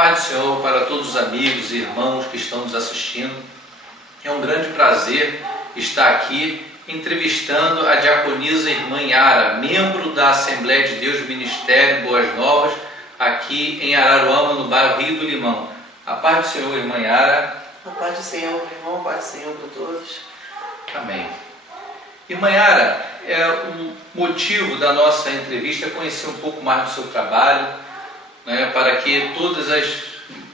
paz do Senhor para todos os amigos e irmãos que estão nos assistindo. É um grande prazer estar aqui entrevistando a diaconisa irmã Yara, membro da Assembleia de Deus do Ministério Boas Novas, aqui em Araruama, no bairro Rio do Limão. A paz do Senhor, irmã Yara. A paz do Senhor, meu irmão, a paz do Senhor para todos. Amém. Irmã Yara, o motivo da nossa entrevista é conhecer um pouco mais do seu trabalho, né, para que todas as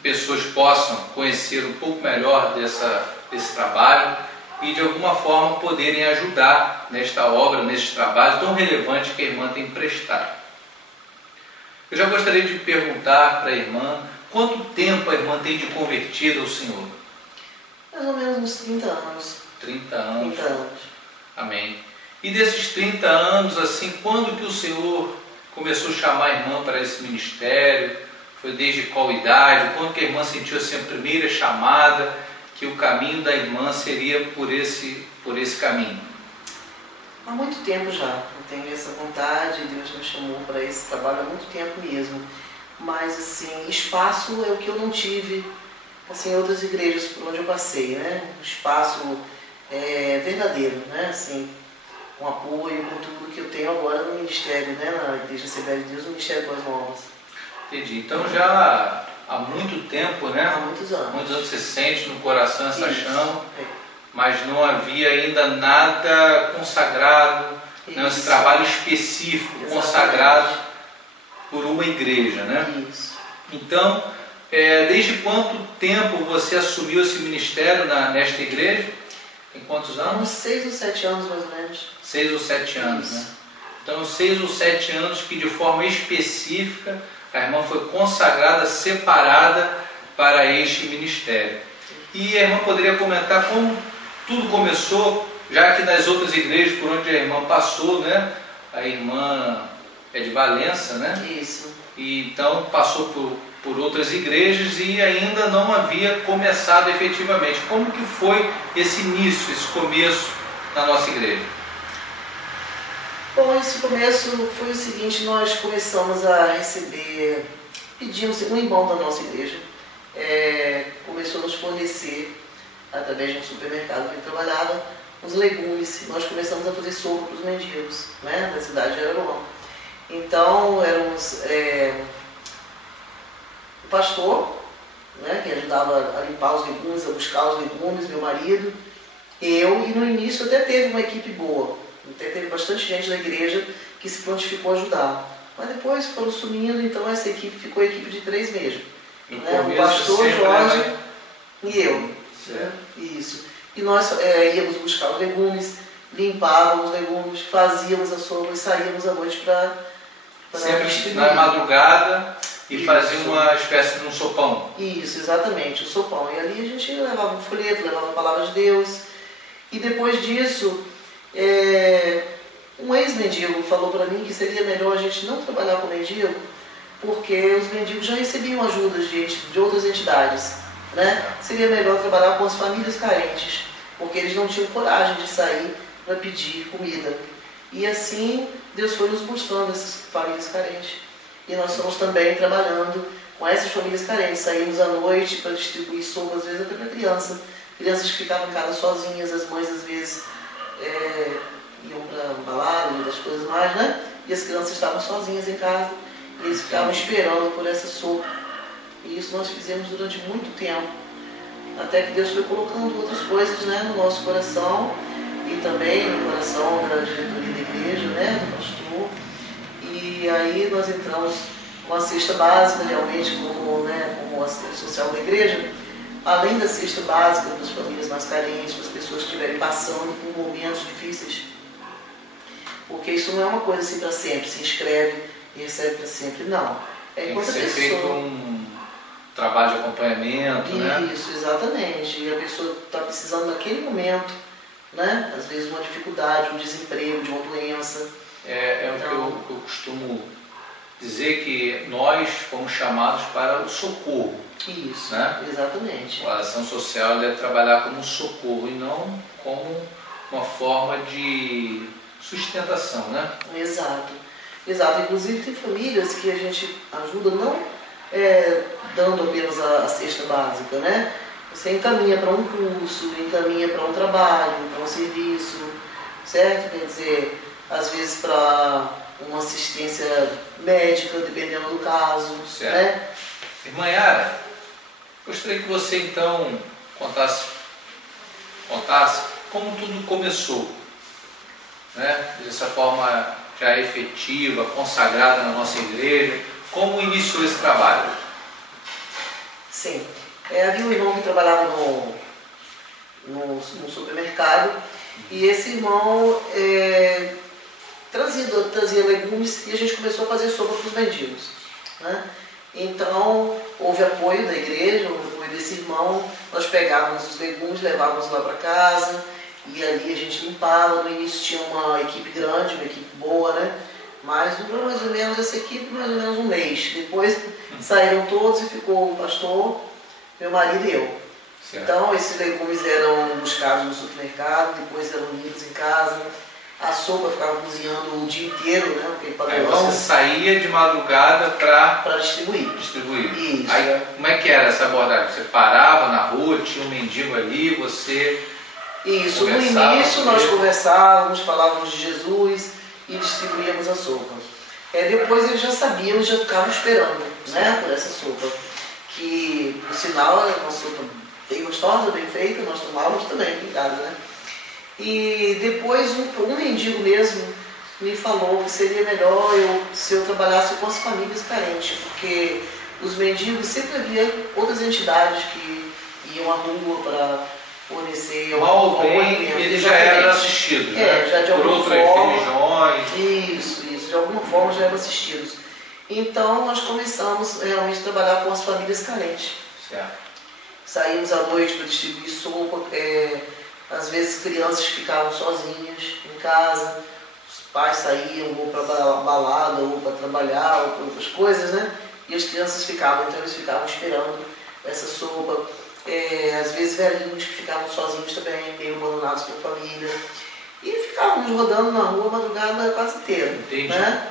pessoas possam conhecer um pouco melhor desse trabalho e de alguma forma poderem ajudar nesta obra, nesse trabalho tão relevante que a irmã tem prestado. Eu já gostaria de perguntar para a irmã quanto tempo a irmã tem de convertido ao Senhor? Mais ou menos uns 30 anos. 30 anos. 30 anos. Amém. E desses 30 anos, assim, quando que o Senhor começou a chamar a irmã para esse ministério? Foi desde qual idade? Quando que a irmã sentiu assim, a primeira chamada, que o caminho da irmã seria por esse caminho? Há muito tempo já. Eu tenho essa vontade, Deus me chamou para esse trabalho há muito tempo mesmo. Mas, assim, espaço é o que eu não tive, assim, em outras igrejas por onde eu passei, né? O espaço verdadeiro, né? Assim, com apoio, com tudo que eu tenho agora no ministério, né? Na Igreja Assembleia de Deus, no Ministério Boas Novas. Entendi. Então já há muito tempo, né? Há muitos anos. Muitos anos você sente no coração essa Isso. chama, mas não havia ainda nada consagrado, né? Esse trabalho específico, exatamente, consagrado por uma igreja, né? Isso. Então, desde quanto tempo você assumiu esse ministério nesta igreja? Tem quantos anos? Uns 6 ou 7 anos, mais ou menos. 6 ou 7 anos, isso, né? Então, 6 ou 7 anos que de forma específica a irmã foi consagrada, separada para este ministério. E a irmã poderia comentar como tudo começou, já que nas outras igrejas por onde a irmã passou, né? A irmã é de Valença, né? Isso. E então passou por outras igrejas e ainda não havia começado efetivamente. Como que foi esse início, esse começo na nossa igreja? Bom, esse começo foi o seguinte: nós começamos a receber, pedimos um irmão da nossa igreja, começou a nos fornecer, através de um supermercado que ele trabalhava, os legumes. Nós começamos a fazer sopa para os mendigos, né, da cidade de Araruama. Então, éramos o pastor, né, que ajudava a limpar os legumes, a buscar os legumes, meu marido, eu, e no início até teve uma equipe boa. Até teve bastante gente da igreja que se prontificou a ajudar. Mas depois foram sumindo, então essa equipe ficou a equipe de 3 mesmo. Né? O pastor, Jorge e eu. Né? Isso. E nós íamos buscar os legumes, limpávamos os legumes, fazíamos a sopa e saíamos à noite para sempre na madrugada e fazia uma espécie de um sopão. Isso, exatamente, o sopão. E ali a gente levava um folheto, levava a palavra de Deus. E depois disso, um ex-mendigo falou para mim que seria melhor a gente não trabalhar com mendigo, porque os mendigos já recebiam ajudas de outras entidades, né? Seria melhor trabalhar com as famílias carentes, porque eles não tinham coragem de sair para pedir comida. E assim Deus foi nos mostrando essas famílias carentes. E nós estamos também trabalhando com essas famílias carentes. Saímos à noite para distribuir sopa, às vezes até para criança. Crianças que ficavam em casa sozinhas, as mães às vezes iam para balada e das coisas mais, né? E as crianças estavam sozinhas em casa e eles ficavam esperando por essa sopa. E isso nós fizemos durante muito tempo, até que Deus foi colocando outras coisas, né, no nosso coração e também no coração da diretoria da igreja, né, do pastor. E aí nós entramos com a cesta básica, realmente, como assistente social da igreja, além da cesta básica para as famílias mais carentes, para as pessoas que estiverem passando por momentos difíceis. Porque isso não é uma coisa assim para sempre, se inscreve e recebe para sempre, não. Tem que ser feito um trabalho de acompanhamento, né? Isso, exatamente. E a pessoa está precisando naquele momento, né? Às vezes uma dificuldade, um desemprego, de uma doença. Então, o que eu costumo dizer, que nós fomos chamados para o socorro. Isso, né? Exatamente. A ação social deve trabalhar como socorro e não como uma forma de sustentação, né? Exato. Inclusive tem famílias que a gente ajuda não dando apenas a cesta básica, né? Você encaminha para um curso, encaminha para um trabalho, para um serviço, certo? Quer dizer, às vezes para uma assistência médica, dependendo do caso. Certo. Né? Irmã Yara, gostaria que você então contasse como tudo começou, né? Dessa forma já efetiva, consagrada na nossa igreja, como iniciou esse trabalho? Sim. Havia um irmão que trabalhava no supermercado e esse irmão trazia legumes e a gente começou a fazer sopa para os mendigos. Né? Então, houve apoio da igreja, houve apoio desse irmão, nós pegávamos os legumes, levávamos lá para casa e ali a gente limpava. No início tinha uma equipe grande, uma equipe boa, né? Mas durou mais ou menos essa equipe, mais ou menos um mês. Depois saíram todos e ficou o pastor, meu marido e eu. Certo. Então, esses legumes eram buscados no supermercado, depois eram limpos em casa. A sopa ficava cozinhando o dia inteiro, né? Aquele panelão. Aí você saía de madrugada para distribuir. Isso. Aí, como é que era essa abordagem? Você parava na rua, tinha um mendigo ali, você... Isso, no início nós conversávamos, falávamos de Jesus e distribuíamos a sopa. Depois eles já sabiam e já ficavam esperando, né, por essa sopa. Que, por sinal, é uma sopa bem gostosa, bem feita, nós tomávamos também aqui em casa, né? E depois um mendigo mesmo me falou que seria melhor se eu trabalhasse com as famílias carentes, porque os mendigos sempre havia outras entidades que iam à rua para fornecer mal ou bem, eles já eram assistidos, né? Já de por outras religiões. Isso, de alguma forma já eram assistidos. Então nós começamos realmente a trabalhar com as famílias carentes. Certo. Saímos à noite para distribuir sopa, às vezes crianças ficavam sozinhas em casa, os pais saíam ou para balada, ou para trabalhar, ou para outras coisas, né? E as crianças ficavam, então eles ficavam esperando essa sopa. Às vezes velhinhos que ficavam sozinhos também, meio abandonados pela família. E ficávamos rodando na rua a madrugada quase inteira. Entendi. Né?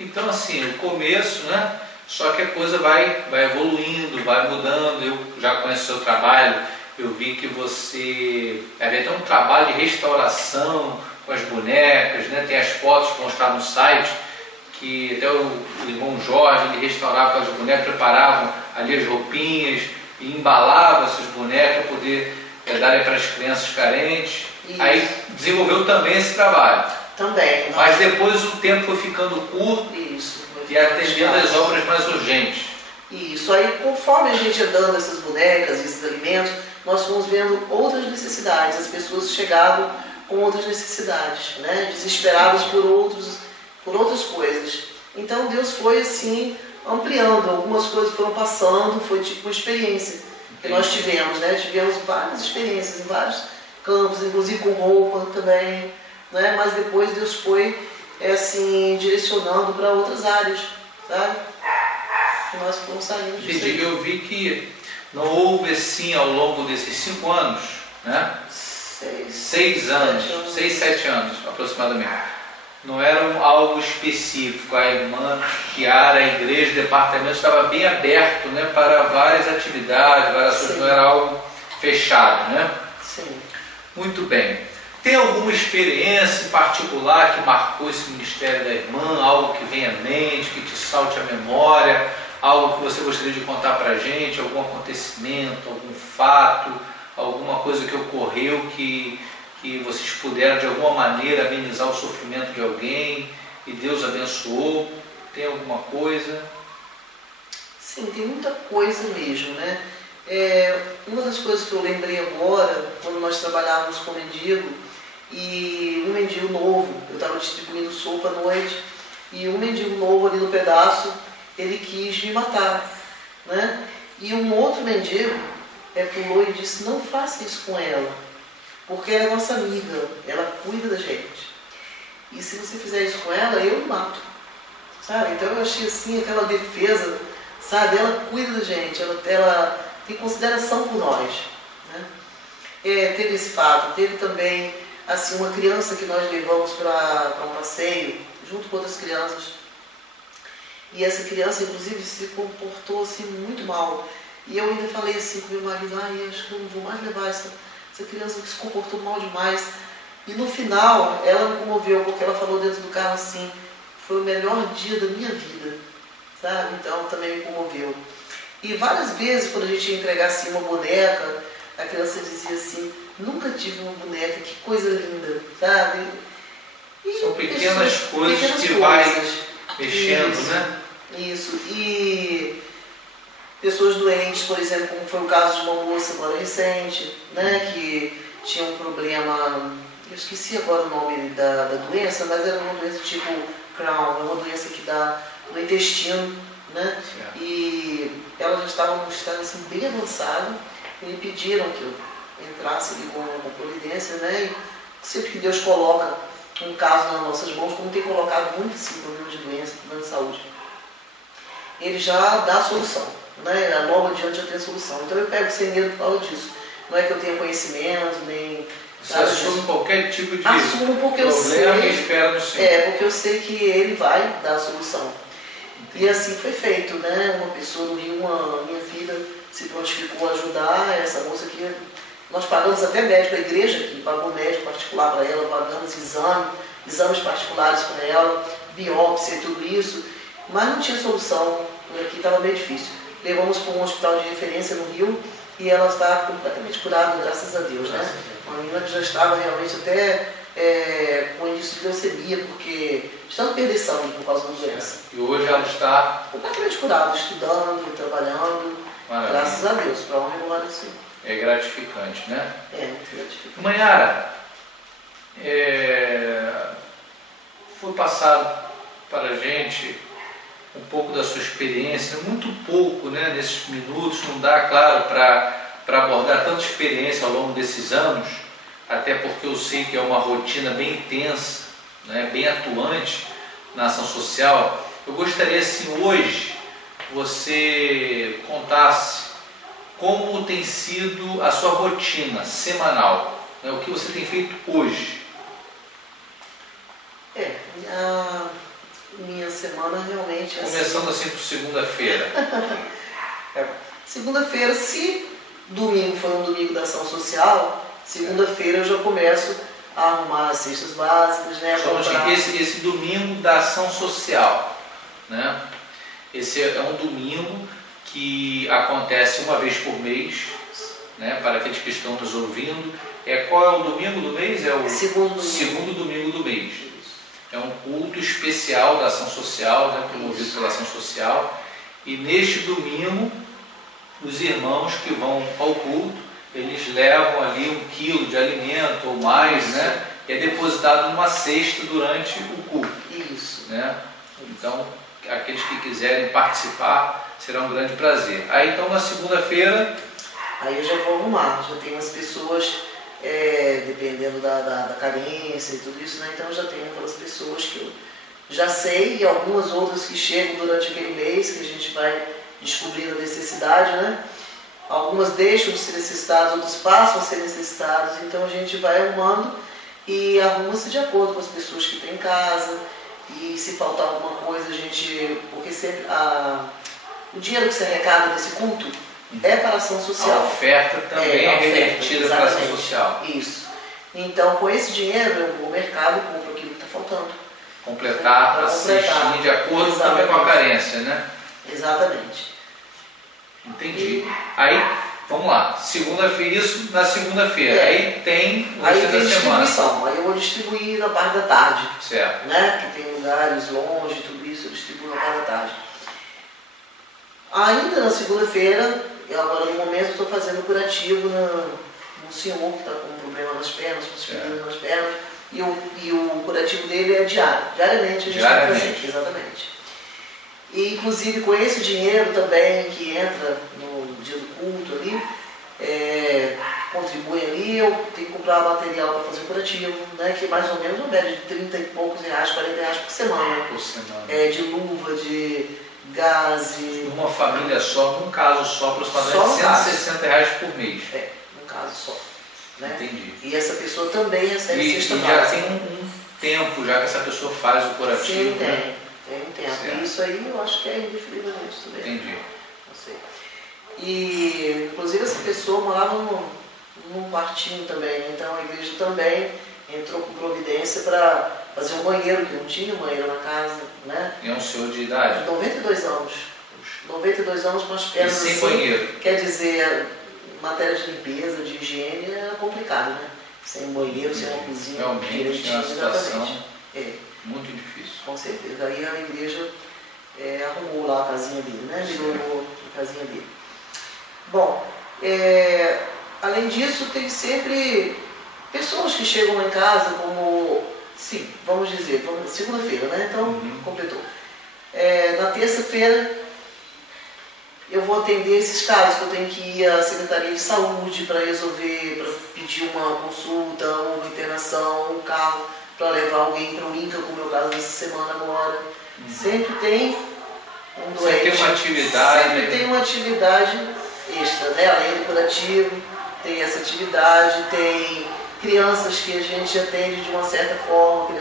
Então, assim, o começo, né? Só que a coisa vai evoluindo, vai mudando. Eu já conheço o seu trabalho, eu vi que você havia até um trabalho de restauração com as bonecas, né? Tem as fotos que vão estar no site, que até o irmão Jorge, ele restaurava as bonecas, preparava ali as roupinhas e embalava essas bonecas para poder dar para as crianças carentes. Isso. Aí desenvolveu também esse trabalho. Também. Mas depois o tempo foi ficando curto. Isso. E atendendo às obras mais urgentes. Isso. Aí, conforme a gente ia dando essas bonecas e esses alimentos, nós fomos vendo outras necessidades. As pessoas chegavam com outras necessidades, né? Desesperadas por outras coisas. Então Deus foi assim ampliando. Algumas coisas foram passando, foi tipo uma experiência que nós tivemos, né? Tivemos várias experiências em vários campos, inclusive com roupa também, né? Mas depois Deus foi assim direcionando para outras áreas, sabe? E nós fomos saindo disso. Entendi. Eu vi que não houve assim ao longo desses 5 anos, né? 6 anos, 6, 7 anos aproximadamente. Não era algo específico. A irmã Yara, a igreja, o departamento estava bem aberto, né, para várias atividades, várias coisas, não era algo fechado, né? Sim. Muito bem. Tem alguma experiência em particular que marcou esse ministério da irmã? Algo que vem à mente, que te salte à memória? Algo que você gostaria de contar para a gente? Algum acontecimento, algum fato, alguma coisa que ocorreu que vocês puderam de alguma maneira amenizar o sofrimento de alguém e Deus abençoou? Tem alguma coisa? Sim, tem muita coisa mesmo, né? Uma das coisas que eu lembrei agora, quando nós trabalhávamos com mendigo, e um mendigo novo, eu estava distribuindo sopa à noite, e um mendigo novo ali no pedaço, ele quis me matar, né? E um outro mendigo pulou e disse: não faça isso com ela, porque ela é nossa amiga, ela cuida da gente. E se você fizer isso com ela, eu mato. Sabe? Então eu achei assim, aquela defesa, sabe? Ela cuida da gente, ela tem consideração por nós. Né? Teve esse fato, teve também assim, uma criança que nós levamos para um passeio, junto com outras crianças. E essa criança, inclusive, se comportou assim muito mal. E eu ainda falei assim com meu marido, acho que eu não vou mais levar essa criança que se comportou mal demais. E no final, ela me comoveu, porque ela falou dentro do carro assim, foi o melhor dia da minha vida, sabe? Então também me comoveu. E várias vezes, quando a gente ia entregar assim uma boneca, a criança dizia assim, nunca tive uma boneca, que coisa linda, sabe? E são pequenas coisas que vai mexendo, isso, né? Isso. E pessoas doentes, por exemplo, como foi o caso de uma moça agora recente, né, que tinha um problema, eu esqueci agora o nome da doença, mas era uma doença tipo Crohn, é uma doença que dá no intestino, né? E ela já estava num estado assim, bem avançado, e me pediram que eu entrasse ali com providência, né? E sempre que Deus coloca um caso nas nossas mãos, como tem colocado muito assim, problema de doença, problema de saúde, ele já dá a solução, né? Logo adiante eu tenho a solução. Então eu pego sem medo por causa disso. Não é que eu tenha conhecimento, nem... Você assume qualquer tipo de assumo porque eu sei, e espera no Senhor. porque eu sei que Ele vai dar a solução. Entendi. E assim foi feito, né? Uma pessoa no Rio, minha filha, se prontificou a ajudar essa moça aqui. Nós pagamos até médico, a igreja aqui pagou médico particular para ela, pagamos exames particulares para ela, biópsia e tudo isso, mas não tinha solução, aqui estava bem difícil. Levamos para um hospital de referência no Rio e ela está completamente curada, graças a Deus, né? Uma menina que já estava realmente até com indício de leucemia, porque de tanto perder sangue por causa da doença. E hoje ela está completamente curada, estudando, trabalhando, maravilha. Graças a Deus, para honra e glória do Senhor. É gratificante, né? É, muito gratificante. Maiara, foi passado para a gente um pouco da sua experiência, muito pouco, né, nesses minutos, não dá, claro, para abordar tanta experiência ao longo desses anos, até porque eu sei que é uma rotina bem intensa, né, bem atuante na ação social. Eu gostaria, assim, hoje, você contasse como tem sido a sua rotina semanal, né, o que você tem feito hoje. Minha semana realmente... Começando assim por segunda-feira. Segunda-feira, se domingo foi um domingo da ação social, segunda-feira eu já começo a arrumar as cestas básicas, né? Esse domingo da ação social, né? Esse é um domingo que acontece uma vez por mês, né? Para aqueles que estão nos ouvindo. Qual é o domingo do mês? É o segundo domingo do mês. É um culto especial da ação social, né, promovido pela ação social. E neste domingo, os irmãos que vão ao culto, eles levam ali 1 quilo de alimento ou mais, né? E é depositado numa cesta durante o culto. Isso. Né? Então, aqueles que quiserem participar, será um grande prazer. Aí então na segunda-feira... Aí eu já vou arrumar, já tem umas pessoas... dependendo da carência e tudo isso, né? Então eu já tenho aquelas pessoas que eu já sei e algumas outras que chegam durante aquele mês, que a gente vai descobrindo a necessidade, né? Algumas deixam de ser necessitadas, outras passam a ser necessitadas, então a gente vai arrumando e arruma-se de acordo com as pessoas que tem em casa, e se faltar alguma coisa a gente... Porque sempre o dinheiro que se arrecada desse culto é para a ação social. A oferta também é revertida para a ação social. Isso. Então, com esse dinheiro, eu vou ao mercado e compro aquilo que está faltando. Completar a cestinha de acordo também com a carência, né? Exatamente. Entendi. Aí, vamos lá. Segunda-feira, isso na segunda-feira. Aí tem o resto da distribuição. Aí eu vou distribuir na parte da tarde. Certo. Né? Que tem lugares longe, tudo isso, eu distribuo na parte da tarde. Ainda na segunda-feira, agora no momento estou fazendo curativo no senhor que está com um problema nas pernas, com feridas nas pernas, e o curativo dele é diário. Diariamente a gente vai fazer. Exatamente. E inclusive com esse dinheiro também que entra no dia do culto ali, contribui ali, eu tenho que comprar material para fazer o curativo, né, que é mais ou menos uma média de 30 e poucos reais, 40 reais por semana. Por semana. De luva, de gás. Numa família só, num caso só, aproximadamente R$160 por mês. Num caso só. Né? Entendi. E essa pessoa também recebe cesta básica. E já tem um tempo já que essa pessoa faz o curativo. Sim, né? Eu entendo. Certo. E isso aí eu acho que é indefinivelmente também. Entendi. Não sei. E, inclusive, essa pessoa morava num quartinho também, né? Então a igreja também entrou com providência para fazer um banheiro, que não tinha banheiro na casa, né? E é um senhor de idade? 92 anos. 92 anos com as E pernas sem assim, banheiro? quer dizer, matéria de limpeza, de higiene, é complicado, né? Sem um banheiro, sem uma cozinha Realmente direitinho, é uma situação exatamente. É, muito difícil. com certeza. Aí a igreja arrumou lá a casinha dele, né? Melhorou a casinha dele. Bom, além disso, tem sempre pessoas que chegam lá em casa como, sim, vamos dizer, segunda-feira, né? Então, completou. Na terça-feira, eu vou atender esses casos que eu tenho que ir à Secretaria de Saúde para resolver, para pedir uma consulta, uma internação, um carro para levar alguém para o INCA, como é o meu caso dessa semana agora. Sempre tem um doente. Sempre tem uma atividade. Sempre tem uma atividade extra, né? Além do curativo, tem essa atividade, tem crianças que a gente atende de uma certa forma,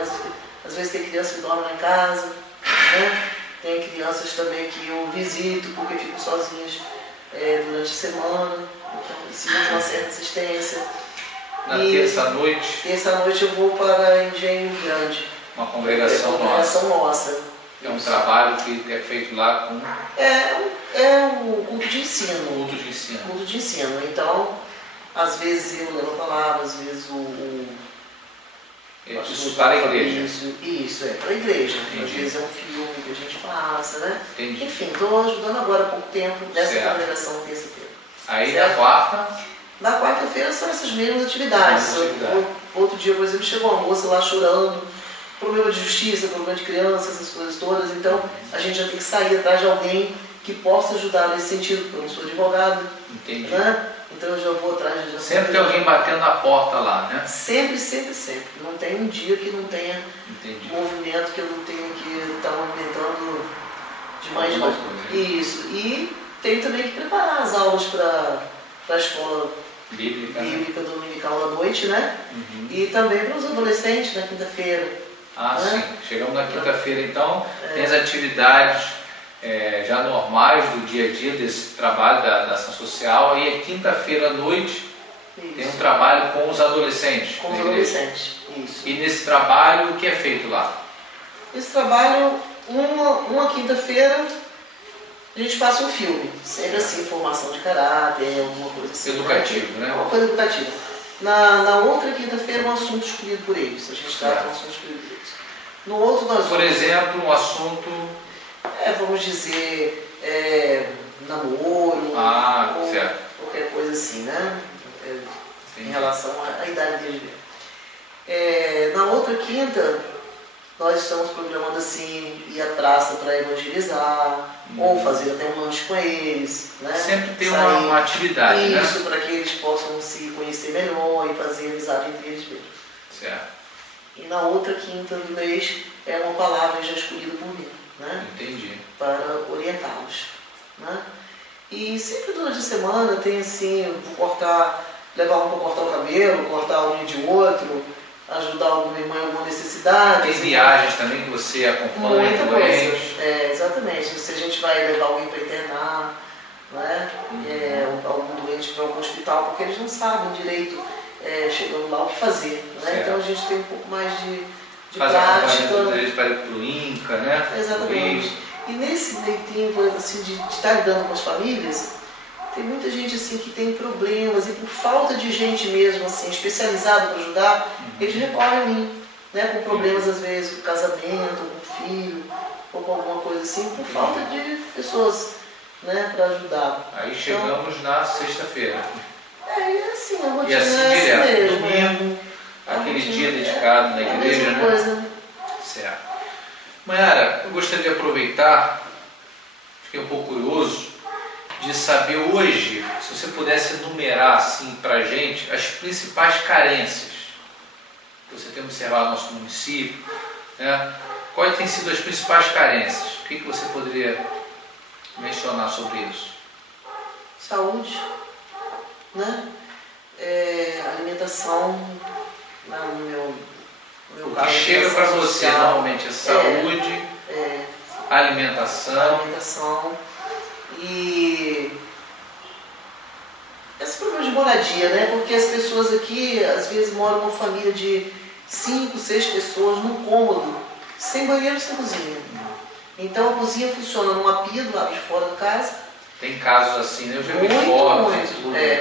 às vezes tem crianças que dormem lá em casa, né? Tem crianças também que eu visito porque ficam sozinhas durante a semana, então precisam de uma certa assistência. Na terça-noite? Terça-noite eu vou para Engenho Grande. Uma congregação Uma congregação nossa. É um trabalho que é feito lá com... É o culto de ensino. Culto de ensino. Culto de ensino. Então, às vezes eu levo a palavra, às vezes isso para a igreja? Isso, para a igreja. Entendi. Às vezes é um filme que a gente passa, né? Entendi. Enfim, estou ajudando agora há pouco tempo nessa Certo. congregação terça-feira. Aí Certo? na quarta? Na quarta-feira são essas mesmas atividades. Outro dia, por exemplo, chegou uma moça lá chorando, problema de justiça, problema de criança, essas coisas todas. Então, a gente já tem que sair atrás de alguém que possa ajudar nesse sentido, porque eu não sou advogado. Entendi. Né? Então, eu já vou atrás de... Sempre tem alguém batendo na porta lá, né? Sempre, sempre, sempre. Não tem um dia que não tenha movimento, que eu não tenha que estar movimentando de mais de mais. Isso. E tem também que preparar as aulas para a escola bíblica dominical à noite, né? E também para os adolescentes na quinta-feira. Ah, né? sim. Chegamos na quinta-feira, então, tem as atividades já normais do dia a dia desse trabalho da ação social. Aí é quinta-feira à noite, tem um trabalho com os adolescentes. Com os adolescentes, isso. E nesse trabalho, o que é feito lá? Esse trabalho, uma quinta-feira, a gente passa um filme. Sempre assim, formação de caráter, alguma coisa assim. Educativo, né? Uma coisa educativa. Na outra quinta-feira, um assunto escolhido por eles. A gente trata um assunto escolhido por eles. No outro, nós por exemplo, um assunto... vamos dizer, namoro, ou certo. qualquer coisa assim, né? Em relação à idade deles. Na outra quinta, nós estamos programando assim, ir à praça para evangelizar, ou fazer até um lanche com eles. Né? Sempre tem uma atividade, né? Isso, para que eles possam se conhecer melhor e fazer amizade entre eles mesmos. Certo. E na outra quinta do mês é uma palavra já escolhida por mim, né? Entendi. Para orientá-los. Né? E sempre durante a semana tem assim, levar um para cortar o cabelo, cortar a unha de outro, ajudar alguma irmã em alguma necessidade. Tem viagens também que você acompanha, muita coisa. Exatamente. Se a gente vai levar alguém para internar, né? Algum doente para algum hospital, porque eles não sabem direito, chegando lá, o que fazer. Né? Então a gente tem um pouco mais de prática. Eles para ir para o INCA, né? Exatamente. E nesse meio tempo assim, de estar lidando com as famílias, tem muita gente assim, que tem problemas e por falta de gente mesmo assim, especializada para ajudar, eles recorrem a mim, né? Com problemas às vezes com casamento, com filho, ou com alguma coisa assim, por falta de pessoas, né, para ajudar. Aí chegamos na sexta-feira. Assim, a rotina e assim direto, mesmo, domingo, aquele dia dedicado na igreja, né? Coisa. Certo. Mayara, eu gostaria de aproveitar, fiquei um pouco curioso, de saber hoje, se você pudesse enumerar assim para a gente as principais carências que você tem observado no nosso município, né? Quais têm sido as principais carências? O que você poderia mencionar sobre isso? Saúde, né? Alimentação, no meu o caso, que chega para você social, normalmente é saúde, alimentação. E esse problema de moradia, né? Porque as pessoas aqui, às vezes, moram uma família de 5, 6 pessoas num cômodo, sem banheiro, sem cozinha. Então a cozinha funciona numa pia do lado de fora da casa. Tem casos assim, né? Eu já vi fotos.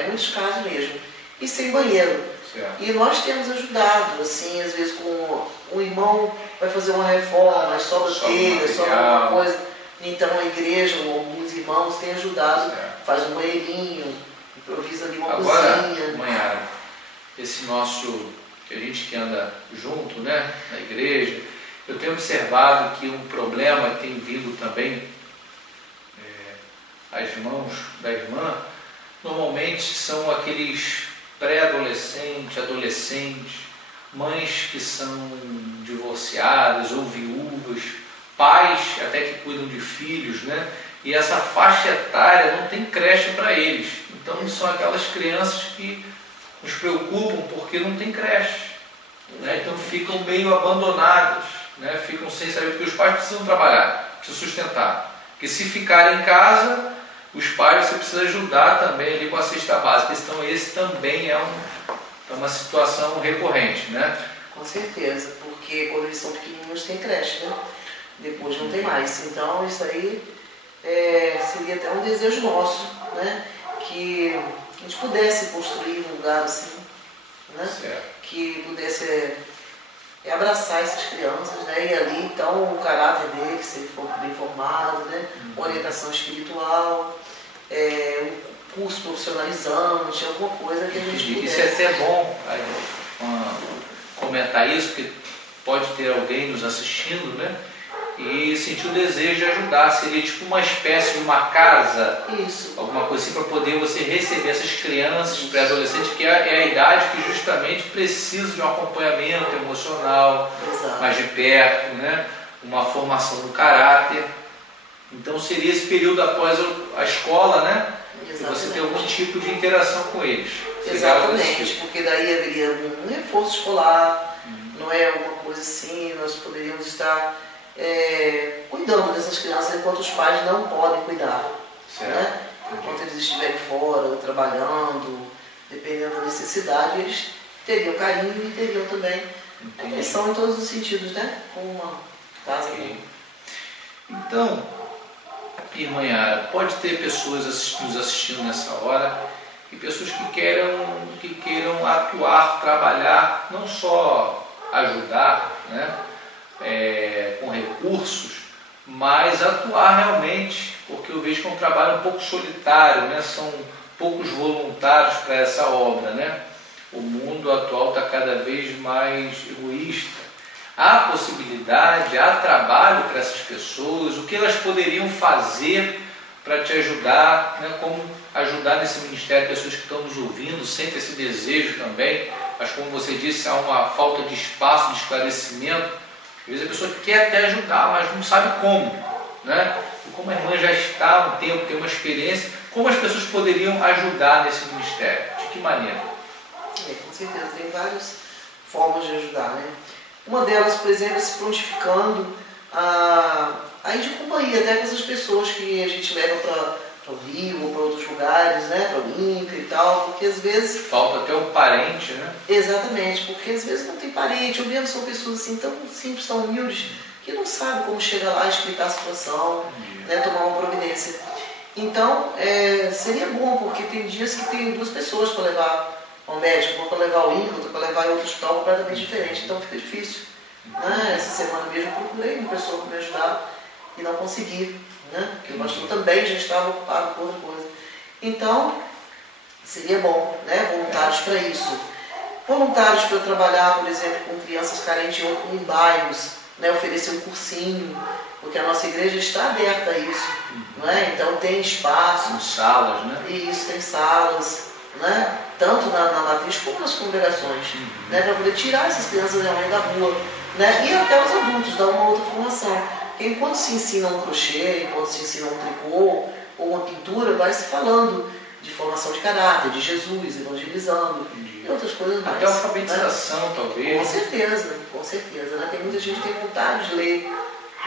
Muitos casos mesmo. E sem banheiro. Certo. E nós temos ajudado, assim, às vezes com um irmão vai fazer uma reforma, sobra telha, sobra alguma coisa. Então a igreja, ou alguns irmãos têm ajudado, faz um banheirinho, improvisa ali uma cozinha. Mayara, esse nosso, que a gente que anda junto, né, na igreja, eu tenho observado que um problema que tem vindo também às mãos da irmã, normalmente são aqueles pré-adolescentes, adolescentes, mães que são divorciadas ou viúvas, pais até que cuidam de filhos, né? E essa faixa etária não tem creche para eles. Então são aquelas crianças que nos preocupam porque não tem creche, né? Então ficam meio abandonadas, né? Ficam sem saber, porque os pais precisam trabalhar, precisam sustentar. Porque se ficarem em casa, os pais você precisa ajudar também ali com a cesta básica. Então esse também é uma situação recorrente, né? Com certeza, porque quando eles são pequenininhos tem creche, né? Depois não tem mais. Então isso aí seria até um desejo nosso, né? Que a gente pudesse construir um lugar assim, né? Que pudesse abraçar essas crianças, né? E ali então o caráter deles ser bem formado, né? Orientação espiritual, um curso profissionalizante, alguma coisa que a gente pudesse. Isso é até bom comentar isso, porque pode ter alguém nos assistindo, né? E sentir o desejo de ajudar. Seria tipo uma espécie de uma casa, isso, alguma coisa assim, para poder você receber essas crianças, pré-adolescentes, que é a idade que justamente precisa de um acompanhamento emocional, exato, mais de perto, né? Uma formação do caráter. Então seria esse período após a escola, né? E você ter algum tipo de interação com eles. Exatamente, porque daí haveria um reforço escolar, não é alguma coisa assim, nós poderíamos estar cuidando dessas crianças enquanto os pais não podem cuidar, né? Enquanto eles estiverem fora, ou trabalhando, dependendo da necessidade, eles teriam carinho e teriam também atenção em todos os sentidos, né? Como uma casa. Então, irmã Yara, pode ter pessoas nos assistindo nessa hora e pessoas que queiram atuar, trabalhar, não só ajudar, né? Com recursos, mas atuar realmente, porque eu vejo que é um trabalho um pouco solitário, né? São poucos voluntários para essa obra, né? O mundo atual está cada vez mais egoísta. Há possibilidade, há trabalho para essas pessoas, o que elas poderiam fazer para te ajudar, né? Como ajudar nesse ministério, pessoas que estão nos ouvindo, sentem esse desejo também, mas como você disse, há uma falta de espaço, de esclarecimento. Às vezes a pessoa quer até ajudar, mas não sabe como, né? E como a irmã já está há um tempo, tem uma experiência, como as pessoas poderiam ajudar nesse ministério? De que maneira? Com certeza, tem várias formas de ajudar, né? Uma delas, por exemplo, é se prontificando a ir de companhia até com essas pessoas que a gente leva para o Rio ou para outros lugares, né? Para o INCA e tal, porque às vezes... Falta até um parente, né? Exatamente, porque às vezes não tem parente, ou mesmo são pessoas assim tão simples, tão humildes, que não sabem como chegar lá, explicar a situação, né? Tomar uma providência. Então, seria bom, porque tem dias que tem 2 pessoas para levar ao médico, uma para levar ao INCA, outra para levar em outro hospital completamente diferente, então fica difícil. Né? Essa semana mesmo eu procurei uma pessoa para me ajudar e não consegui, né? Porque o pastor também já estava ocupado com outra coisa. Então, seria bom, né? Voluntários para isso. Voluntários para trabalhar, por exemplo, com crianças carentes em bairros, né? Oferecer um cursinho, porque a nossa igreja está aberta a isso, né? Então tem espaço. Tem salas, né? Isso, tem salas, né? Tanto na matriz como nas congregações, né? Para poder tirar essas crianças realmente da rua, né? E até os adultos, dar uma outra formação. Porque enquanto se ensina um crochê, enquanto se ensina um tricô ou uma pintura, vai se falando de formação de caráter, de Jesus, evangelizando e outras coisas mais. Até alfabetização, né? Talvez. Com certeza, né? Tem muita gente que tem vontade de ler,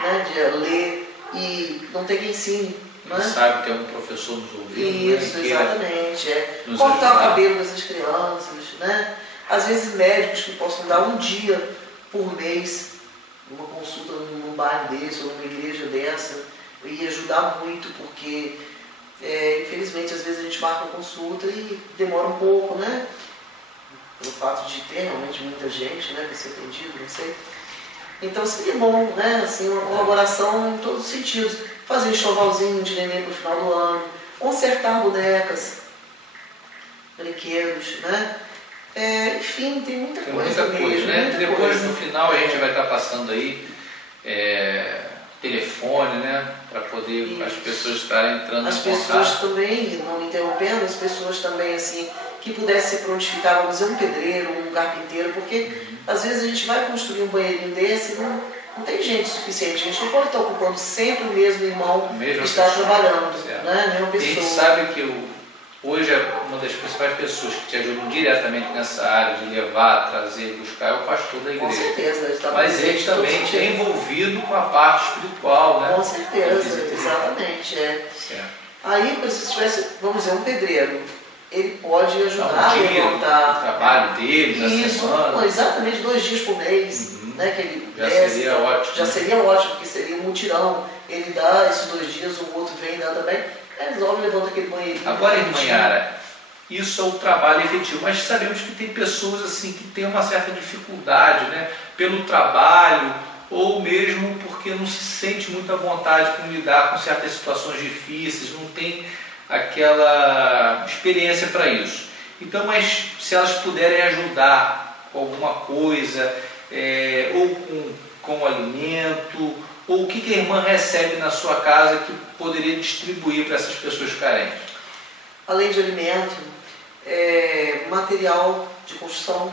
né? De ler e não tem quem ensine. Quem né? sabe ter um professor nos ouvindo. Isso, né, exatamente. nos Cortar o ajudar. cabelo dessas crianças, né? Às vezes médicos que possam dar um dia por mês, uma consulta num bairro desse ou numa igreja dessa, ia ajudar muito, porque infelizmente às vezes a gente marca uma consulta e demora um pouco, né? Pelo fato de ter realmente muita gente, né, para ser atendido, não sei. Então seria bom, né, assim, uma colaboração em todos os sentidos. Fazer enxovalzinho de neném para o final do ano, consertar bonecas, brinquedos, né? Enfim, tem muita Tem coisa muita coisa, mesmo, né? muita Depois, coisa. no final, a gente vai estar passando aí telefone, né? Para poder Isso. as pessoas estarem entrando As em pessoas contato. também, não me interrompendo, as pessoas também, assim, que pudessem se prontificar, vamos dizer, um pedreiro, um carpinteiro, porque às vezes a gente vai construir um banheirinho desse e não tem gente suficiente. A gente não pode estar ocupando sempre o mesmo irmão A mesma que está pessoa, trabalhando, certo. né? A mesma E a gente pessoa. sabe que hoje uma das principais pessoas que te ajudam diretamente nessa área de levar, trazer, buscar é o pastor da Com igreja. certeza, ele está Mas ele também é envolvido com a parte espiritual, né? Com certeza, exatamente. Certo. Aí, se tivesse, vamos dizer, um pedreiro, ele pode ajudar Dá a um dia, o levantar. trabalho dele, na Isso, semana. exatamente 2 dias por mês, né, que ele Já desce, seria ótimo. já seria ótimo, porque seria um mutirão. Ele dá esses 2 dias, o outro vem e dá também, aí resolve, levanta aquele banheirinho. Agora, irmã Yara, isso é o trabalho efetivo, mas sabemos que tem pessoas assim que têm uma certa dificuldade, né, pelo trabalho ou mesmo porque não se sente muito à vontade com lidar com certas situações difíceis, não tem aquela experiência para isso. Então, mas se elas puderem ajudar com alguma coisa, ou com alimento, ou o que a irmã recebe na sua casa que poderia distribuir para essas pessoas carentes? Além de alimento, material de construção,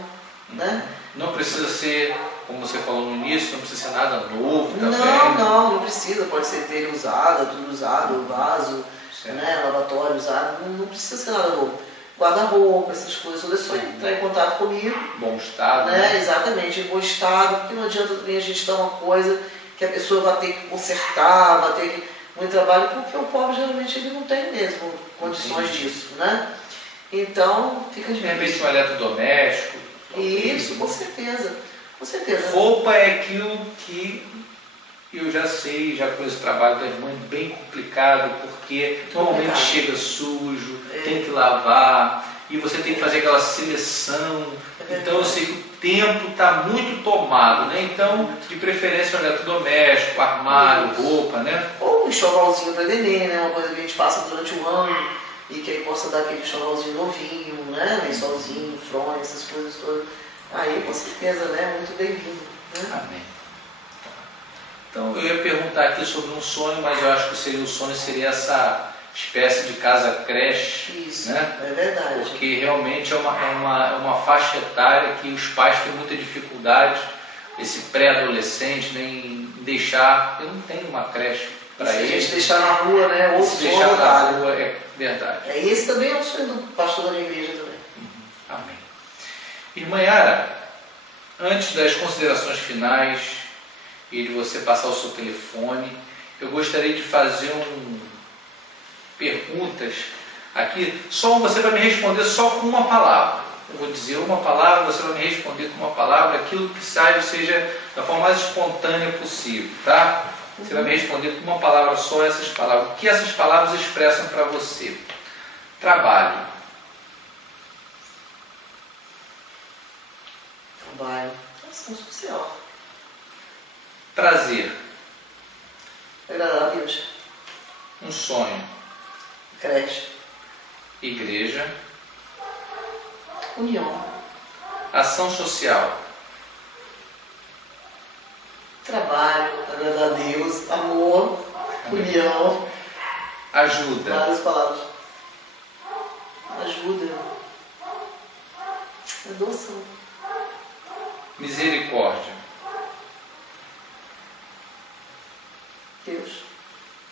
né? Não precisa ser, como você falou no início, não precisa ser nada novo também. Não precisa, pode ser telha usada, tudo usado, vaso, né, lavatório usado, não precisa ser nada novo. Guarda-roupa, essas coisas, é só entrar em contato comigo. Bom estado, né? né? Exatamente, em bom estado, porque não adianta também a gente dar uma coisa que a pessoa vai ter que consertar, vai ter que muito trabalho, porque o pobre geralmente ele não tem mesmo condições disso, né? Então, fica De repente difícil. um eletrodoméstico. Isso, com certeza. Com certeza. Roupa é aquilo que eu já sei, já com esse trabalho da irmã, é bem complicado, porque normalmente chega sujo, tem que lavar, e você tem que fazer aquela seleção. Então eu sei que o tempo está muito tomado, né? Então, de preferência, um eletrodoméstico, armário, roupa, né? Ou um enxovalzinho para neném, né? Uma coisa que a gente passa durante o ano e que aí possa dar aquele enxovalzinho novinho, né? Lençolzinho, fronha, essas coisas todas. Aí, com certeza, né? Muito bem-vindo. Né? Amém. Então, eu ia perguntar aqui sobre um sonho, mas eu acho que o sonho seria essa espécie de casa-creche. Isso, né? é verdade. Porque realmente é uma faixa etária que os pais têm muita dificuldade, esse pré-adolescente, né, em deixar. Eu não tenho uma creche para ele. Se a gente deixar na rua, né? Ou se deixar na rua, é verdade. Esse também é o sonho do pastor da minha igreja também. Amém. Irmã Yara, antes das considerações finais e de você passar o seu telefone, eu gostaria de fazer perguntas aqui. Só você vai me responder só com uma palavra. Eu vou dizer uma palavra, você vai me responder com uma palavra, aquilo que sai seja da forma mais espontânea possível, tá? Você vai me responder com uma palavra só essas palavras. O que essas palavras expressam para você? Trabalho. Trabalho. Ação social. Prazer. Agradar a Deus. Um sonho. Creche. Igreja. União. Ação social. Trabalho. Agradar a Deus. Amor. Amém. União. Ajuda. Várias palavras. Ajuda. Adoção. Misericórdia. Deus.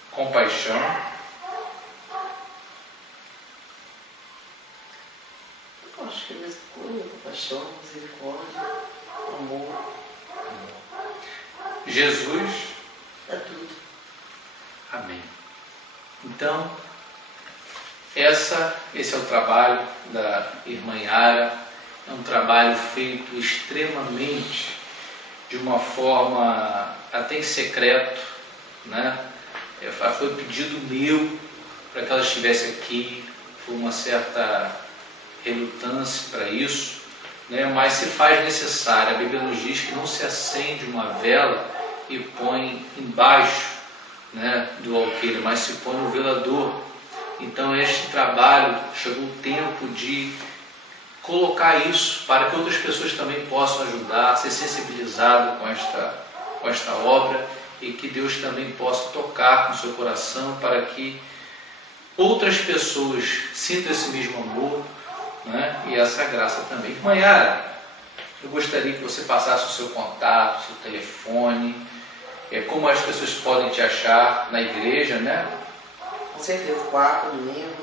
Compaixão. Eu acho que é a mesma coisa. Compaixão, misericórdia, amor. Jesus. É tudo. Amém. Então, esse é o trabalho da irmã Yara. É um trabalho feito extremamente, de uma forma até em secreto, né? Foi pedido meu para que ela estivesse aqui, foi uma certa relutância para isso, né? Mas se faz necessário. A Bíblia nos diz que não se acende uma vela e põe embaixo, né, do alqueire, mas se põe no velador. Então este trabalho, chegou o tempo de colocar isso para que outras pessoas também possam ajudar, ser sensibilizado com esta obra, e que Deus também possa tocar no seu coração para que outras pessoas sintam esse mesmo amor, né, e essa graça também. Irmã Yara, eu gostaria que você passasse o seu contato, o seu telefone, como as pessoas podem te achar na igreja, né? Com certeza, quarta, domingo.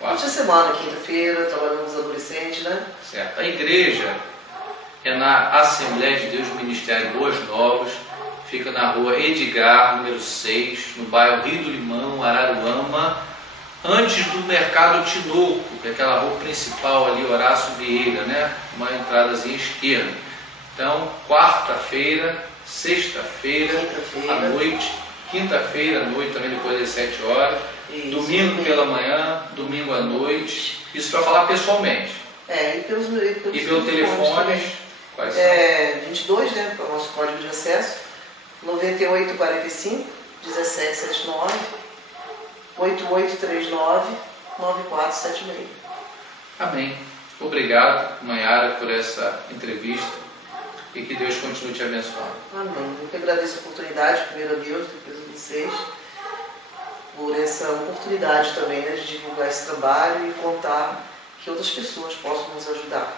Durante a semana, quinta-feira, trabalhando com os adolescentes, né? Certo. A igreja é na Assembleia de Deus do Ministério Boas Novas, fica na rua Edgar, número 6, no bairro Rio do Limão, Araruama, antes do Mercado Tinoco, que é aquela rua principal ali, Horácio Vieira, né? Uma entradazinha esquerda. Então, quarta-feira, sexta-feira à noite, quinta-feira à noite, também depois das 7 horas, isso, domingo pela manhã, domingo à noite, isso para falar pessoalmente. E pelo telefone, quais são? 22, né, para o nosso código de acesso, 9845 1779 8839 9476. Amém. Obrigado, irmã Yara, por essa entrevista. E que Deus continue te abençoando. Amém. Eu que agradeço a oportunidade, primeiro a Deus, depois a vocês, por essa oportunidade também, né, de divulgar esse trabalho e contar que outras pessoas possam nos ajudar.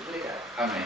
Obrigada. Amém.